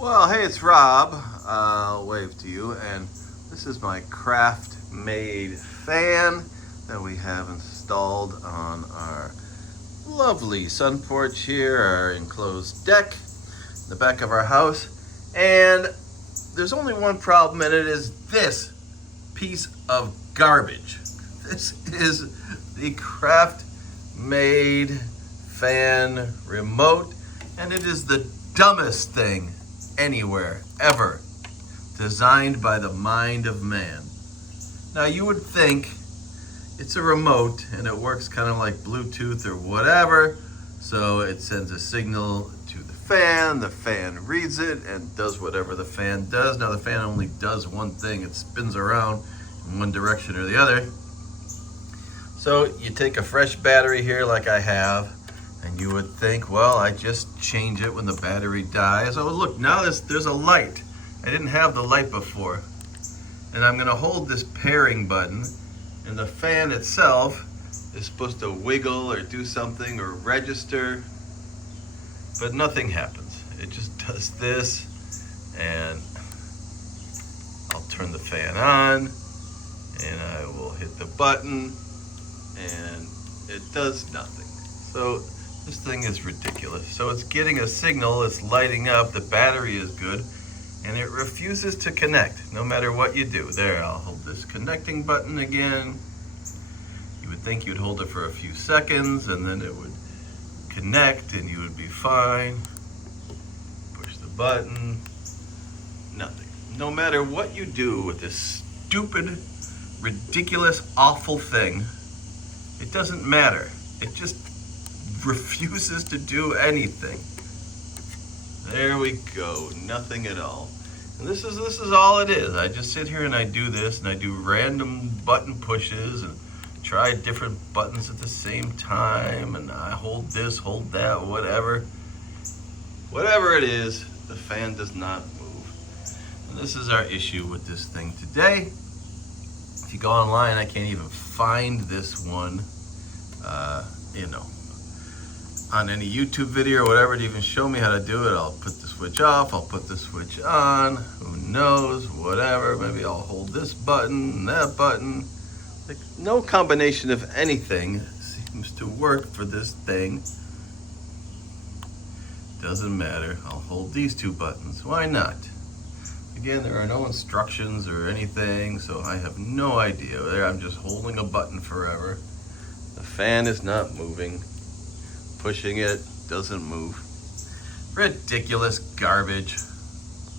Well, hey, it's Rob. I'll wave to you, and this is my Craftmade fan that we have installed on our lovely sun porch here, our enclosed deck, the back of our house. And there's only one problem, and it is this piece of garbage. This is the Craftmade fan remote, and it is the dumbest thing anywhere, ever, designed by the mind of man. Now you would think it's a remote and it works kind of like Bluetooth or whatever, so it sends a signal to the fan reads it and does whatever the fan does. Now the fan only does one thing, it spins around in one direction or the other. So you take a fresh battery here like I have, and you would think, well, I just change it when the battery dies. Oh, look, now there's a light. I didn't have the light before. And I'm gonna hold this pairing button, and the fan itself is supposed to wiggle or do something or register, but nothing happens. It just does this, and I'll turn the fan on, and I will hit the button, and it does nothing. So this thing is ridiculous. So it's getting a signal, it's lighting up, the battery is good, and it refuses to connect no matter what you do. There, I'll hold this connecting button again. You would think you'd hold it for a few seconds and then it would connect and you would be fine. Push the button, nothing. No matter what you do with this stupid, ridiculous, awful thing, it doesn't matter. It just refuses to do anything. There we go, nothing at all. And this is all it is. I just sit here and I do this, and I do random button pushes and try different buttons at the same time, and I hold this, hold that, whatever. Whatever it is, the fan does not move. And this is our issue with this thing today. If you go online, I can't even find this one, on any YouTube video or whatever to even show me how to do it. I'll put the switch off, I'll put the switch on, who knows, whatever. Maybe I'll hold this button and that button. Like, no combination of anything seems to work for this thing. Doesn't matter, I'll hold these two buttons. Why not? Again, there are no instructions or anything, so I have no idea. There, I'm just holding a button forever. The fan is not moving. Pushing it doesn't move. Ridiculous garbage.